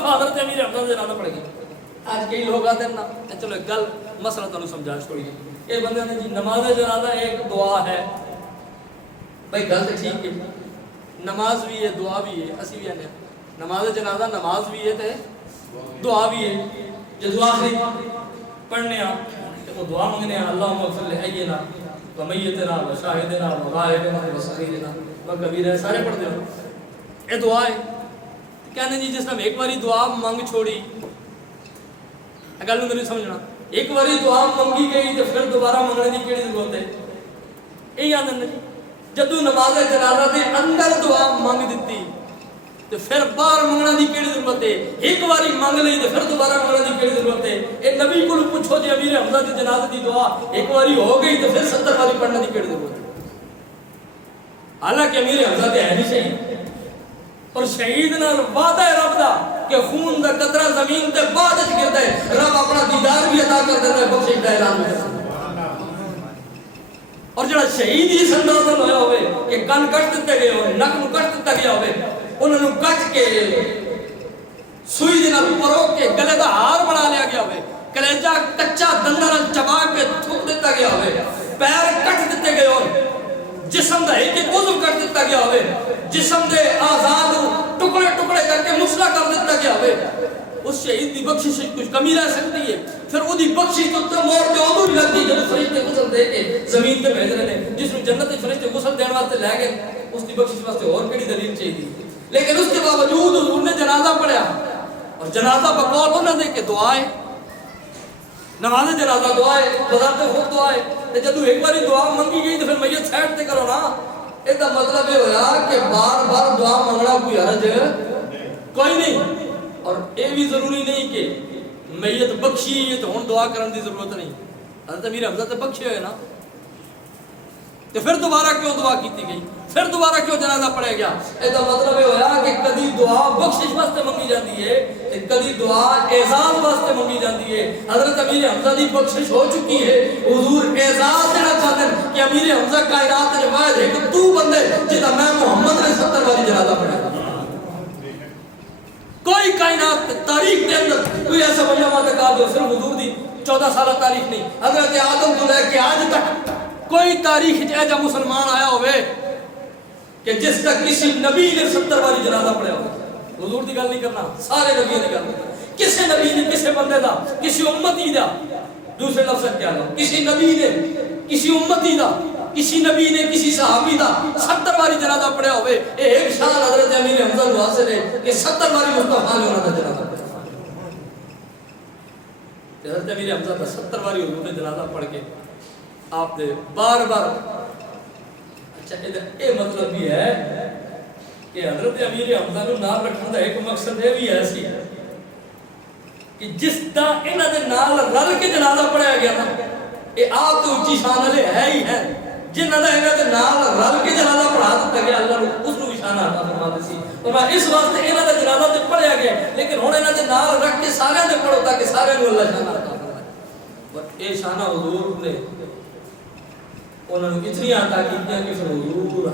دفعہ حضرت امیر حمزہ کا جنازہ پڑھے گی. آج کئی لوگ آتے ہیں نا, چلو ایک گل مسئلہ تمہیں سمجھا چھوڑیے. یہ بندے نے جی نماز جنازہ ایک دعا ہے, بھائی گل تو ٹھیک ہے, نماز بھی ہے دعا بھی ہے. اسی بھی آنے نماز جنازہ نماز بھی ہے تے دعا بھی ہے. جدو آخری پڑھنے آ تو دعا منگنے آ, اللہم اغفر لحینا و میتنا و شاہدنا و غائبنا و صغیرنا و کبیرنا, سارے پڑھتے ہو. یہ دعا ہے. کہنے جی جس نے ایک باری دعا منگ چھوڑی, گل نہیں سمجھنا, ایک باری دعا منگی گئی تو پھر دوبارہ منگنے کی کیڑی ضرورت ہے. یہی آدھے نا جی, جدو نماز جنازہ دے اندر دعا منگ دیتی تو پھر باہر منگنا دی کیڑی ضرورت ہے. ایک باری منگ لئی تو پھر دوبارہ منگنا دی کیڑی ضرورت ہے. اے نبی کو پوچھو جی امیر حمزہ دی جنازہ دی دعا ایک باری ہو گئی تو پھر 70 باری پڑھنے دی کیڑی ضرورت ہے. حالانکہ امیر حمزہ تے ہے نہیں شہید, اور شہید نال وعدہ ہے رب دا کہ خون دا قطرہ زمین تے بعد وچ گردا ہے, رب اپنا دیدار بھی عطا کر دیندا ہے, بخشش دا اعلان کردا ہے. اور جڑا شہید اس انداز نال ہویا ہوئے کہ کن کٹ دتے گئے ہو, نک نو کٹ دتا گیا ہوئے, انہاں نو کٹ کے سوئی دے نال پرو کے گلے دا ہار بنا لیا گیا ہوئے, کلیجہ کچا دنداں نال چبا کے تھوک دتا گیا ہوئے, پیر کٹ دتے گئے ہو, جسم دا ایک ایک عضو کٹ دتا گیا ہوئے, جسم دے اعضاء نو ٹکڑے ٹکڑے کر کے مسلا کر دتا گیا ہوئے, اس شہید دی بخشش کچھ کمی رہ سکتی ہے؟ پھر وہ دی بخشش تو موت دے ادو نہیں لگتی جب فرشتے غسل دے کے زمین تے بھیج رہے ہیں. جس نو جنت دے فرشتے غسل دین واسطے لے گئے, اس دی بخشش واسطے اور کیڑی دلیل چاہیے؟ لیکن اس کے باوجود حضور نے جنازہ پڑھا, اور جنازہ بقول انہاں دے کہ دعا ہے, نماز جنازہ دعا ہے, بذات خود دعا ہے. جدو ایک باری دعا منگی گئی تو پھر میت سائڈ تے کرو نا. یہ دا مطلب یہ ہویا کہ بار بار دعا منگنا کوئی حرج کوئی نہیں, اور یہ بھی ضروری نہیں کہ میت بخشی ہے تو ہن دعا کرن دی ضرورت نہیں. حضرت امیر حمزہ تے بخشے ہوئے نا, تو پھر دوبارہ کیوں دعا کیتی گئی, پھر دوبارہ کیوں جنازہ پڑھا گیا؟ یہ دا مطلب یہ ہویا کہ کدی دعا بخشش واسطے منگی جاتی ہے, کدی دعا اعزاز واسطے منگی جاتی ہے. حضرت امیر حمزہ دی بخشش ہو چکی ہے, حضور اعزاز دینا چاہتے ہیں کہ امیر حمزہ کائنات میں واحد ہے کہ تو بندے جدا میں محمد نے 70 باری جنازہ پڑھا. کوئی کائنات تاریخ کے اندر کوئی ایسا بڑا ماتا کہا جو صرف حضور دی 14 سالہ تاریخ نہیں, حضرت آدم تو لے کے آج تک کوئی تاریخ ایجا مسلمان آیا ہوئے کہ جس تک کسی نبی نے 70 باری جنازہ پڑھا ہو. حضور دی گل نہیں کرنا, سارے نبیوں دی گل کرنا. کسی نبی نے کسی بندے دا, کسی امتی دا, دوسرے لفظ کیا لو, کسی نبی نے کسی امتی دا, کسی نبی نے کسی صحابی دا 70 باری جنازہ پڑھا ہوئے. ایک شان حضرت امیر حمزہ کو حاصل ہے کہ 70 باری مصطفیٰ نے انہوں نے جنازہ پڑھا. حضرت امیر حمزہ کا 70 باری حضور نے جنازہ پڑھ کے آپ نے بار بار. اچھا یہ مطلب بھی ہے کہ حضرت امیر حمزہ کو نام رکھنے کا ایک مقصد یہ بھی ہے سی کہ جس دا انہاں دے نال رل کے جنازہ پڑھایا گیا نا, یہ آپ تو اونچی شان والے ہے ہی ہے. جنہاں دا انہاں دے نال رل کے جنازہ پڑھا دیتا گیا, اللہ نے اس کو بھی شان عطا فرما دی سی. اور میں اس واسطے انہاں دا جنازہ تے پڑھایا گیا, لیکن ہن انہاں دے نال رکھ کے سارے دے پڑھو تاکہ سارے نو اللہ شان عطا فرمائے. اور اے شان حضور نے انہوں نے اتنی عطا کی کہ حضور